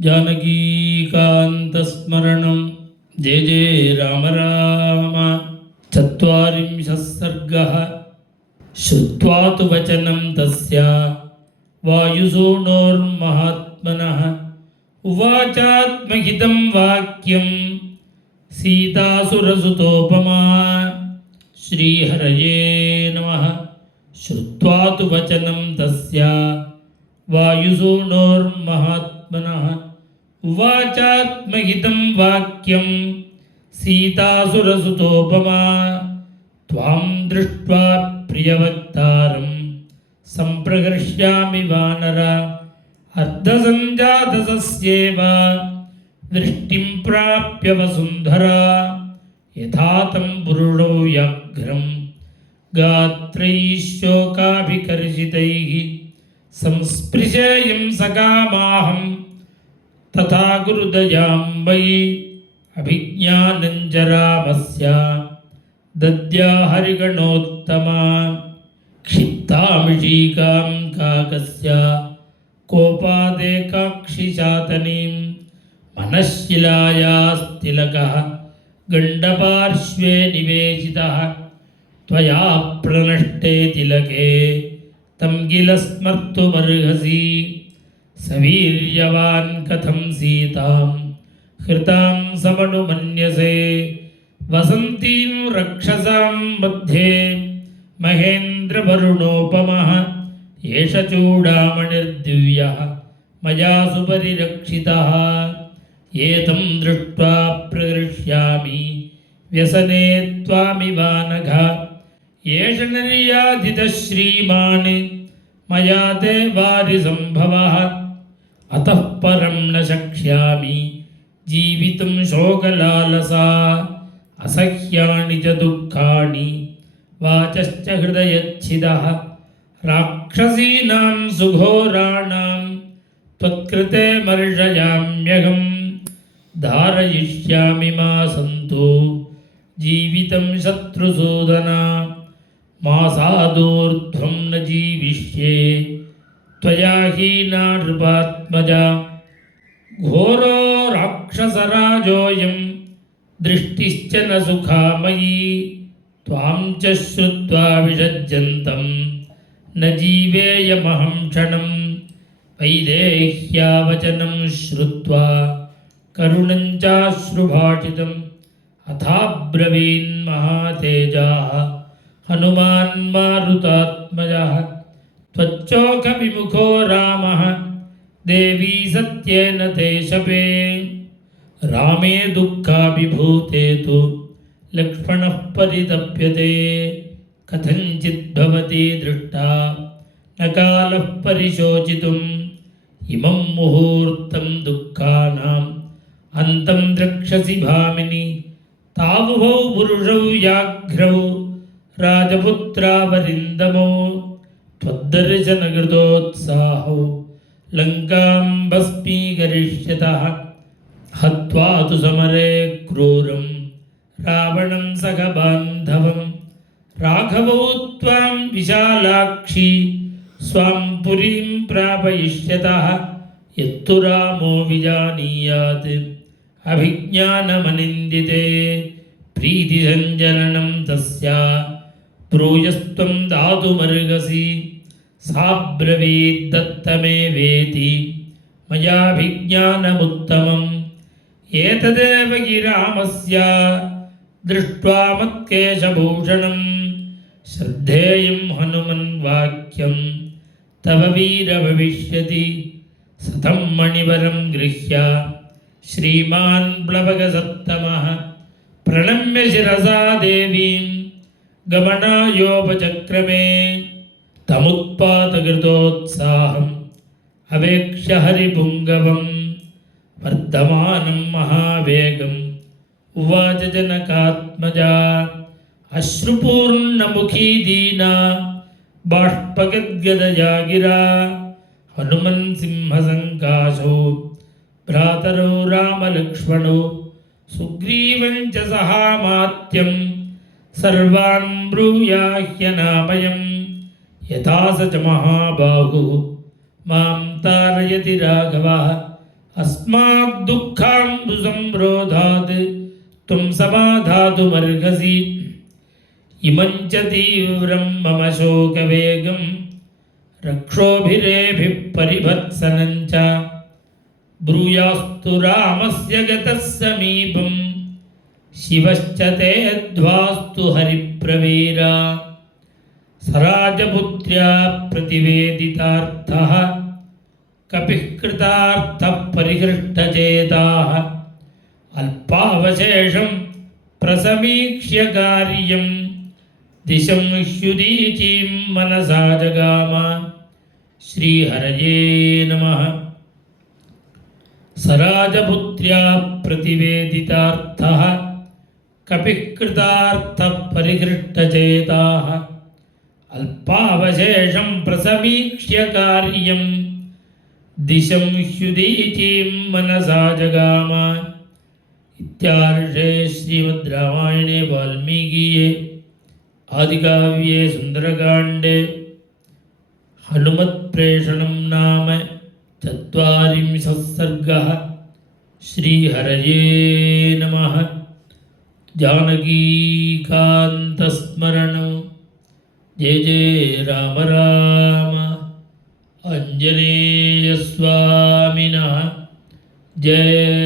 जानकीकान्तस्मरणं जय जय राम राम। चत्वारिंशः सर्गः। श्रुत्वा तु वचनं तस्य वायुसूनोर्महात्मनः उवाचात्महितं वाक्यं सीतासुरसुतोपमा। श्रीहरये नमः। श्रुत्वा तु वचनं तस्य वायुसूनोर्महात्मनः उवाचात्महितं वाक्यं सीतासुरसुतोपमा। त्वां दृष्ट्वा प्रियवक्तारं सम्प्रहर्ष्यामि वानर अर्धसञ्जातसस्येव दृष्टिं प्राप्य वसुन्धरा। यथा तं पुरुषो व्याघ्रं गात्रैः शोकाभिकर्षितैः संस्पृशेयं सकामाहं तथा गुरुदयां मयि अभिज्ञानं च रामस्य दद्याहरिगणोत्तमा। क्षिप्तामिषीकां काकस्य कोपादेकाक्षिशातनीं मनःशिलायास्तिलकः गण्डपार्श्वे निवेशितः। त्वया प्रणष्टे तिलके तं किल स्मर्तुमर्हसि। सवीर्यवान् कथं सीतां हृतां समनुमन्यसे। वसन्तीं रक्षसां मध्ये महेन्द्रवरुणोपमः। एष चूडामणिर्दिव्यः मया सुपरिरक्षितः। एतं दृष्ट्वा प्रहृष्यामि व्यसने त्वामिवानघ। एष निर्यातितः श्रीमान् मया ते वारिसम्भवः। अतः परं न शक्ष्यामि जीवितुं शोकलालसा। असह्यानि च दुःखानि वाचश्च हृदयच्छिदः। राक्षसीनां सुघोराणां त्वत्कृते मर्षयाम्यहं। धारयिष्यामि मा सन्तु जीवितं शत्रुसूदना। मासादूर्ध्वं न जीविष्ये त्वया हीना नृपात्मजा। घोरो राक्षसराजोऽयं दृष्टिश्च न सुखामयी। त्वां च श्रुत्वा विषज्यन्तं न जीवेयमहं क्षणं। वैदेह्यावचनं श्रुत्वा करुणं चाश्रुभाषितम् अथाब्रवीन्महातेजाः हनुमान् मारुतात्मजः। त्वच्चोखविमुखो रामः देवी सत्येन ते शपे। रामे दुःखाभिभूते तु लक्ष्मणः परितप्यते। कथञ्चिद्भवति दृष्टा न कालः परिशोचितुम्। इमं मुहूर्तं दुःखानाम् अन्तं द्रक्ष्यसि भामिनि। तावुभौ पुरुषौ व्याघ्रौ राजपुत्रावरिन्दमौ। त्वद्दर्शनकृतोत्साहौ लङ्कां भस्मीकरिष्यतः। हत्वा तु समरे क्रूरं रावणं सखबान्धवं। राघवौ त्वां विशालाक्षी स्वां पुरीं प्रापयिष्यतः। यत्तु रामो विजानीयात् अभिज्ञानमनिन्दिते। प्रीतिसञ्जननं तस्या ब्रूयस्त्वं दातुमर्हसि। साब्रवीद्दत्तमेवेति मयाभिज्ञानमुत्तमम्। एतदेव हि रामस्य दृष्ट्वा मत्केशभूषणं। श्रद्धेयं हनुमन्वाक्यं तव वीर भविष्यति। सतं मणिवरं गृह्य श्रीमान् प्लवगसत्तमः। प्रणम्य शिरसा देवीं गमनायोपचक्रमे। तमुत्पातकृतोत्साहम् अवेक्ष्य हरिपुङ्गवं। वर्धमानं महावेगम् उवाच जनकात्मजा। अश्रुपूर्णमुखी दीना बाष्पगद्गदया गिरा। हनुमन् सिंहसङ्काशौ भ्रातरौ रामलक्ष्मणौ। सुग्रीवं च सहामात्यं सर्वान् ब्रूयाह्यनामयम्। यथा स च महाबाहुः मां तारयति राघवः। अस्मात् दुःखाम्बुसंरोधात् त्वं समाधातुमर्हसि इमं च तीव्रं मम शोकवेगं रक्षोभिरेभिः परिभत्सनं च ब्रूयास्तु रामस्य गतः समीपं शिवश्च ते ध्वास्तु हरिप्रवीरा सराजपुत्र्या प्रतिवेदितार्थः कपिः कृतार्थः परिहृष्टचेताः अल्पावशेषं प्रसमीक्ष्य कार्यं दिशं ह्युदीचीं मनसा जगाम। श्रीहरये नमः। सराजपुत्र्या प्रतिवेदितार्थः कपिः कृतार्थः परिहृष्टचेताः अल्पावशेषं प्रसमीक्ष्य कार्यं दिशं ह्युदीचीं मनसा जगाम। इत्यार्षे श्रीमद् रामायणे वाल्मीकिये आदिकाव्ये सुन्दरकाण्डे हनुमत्प्रेषणं नाम 40 सर्गः। श्रीहरये नमः। जानकीकान्तस्मरणं जय जय राम राम। आञ्जनेयस्वामिनः जय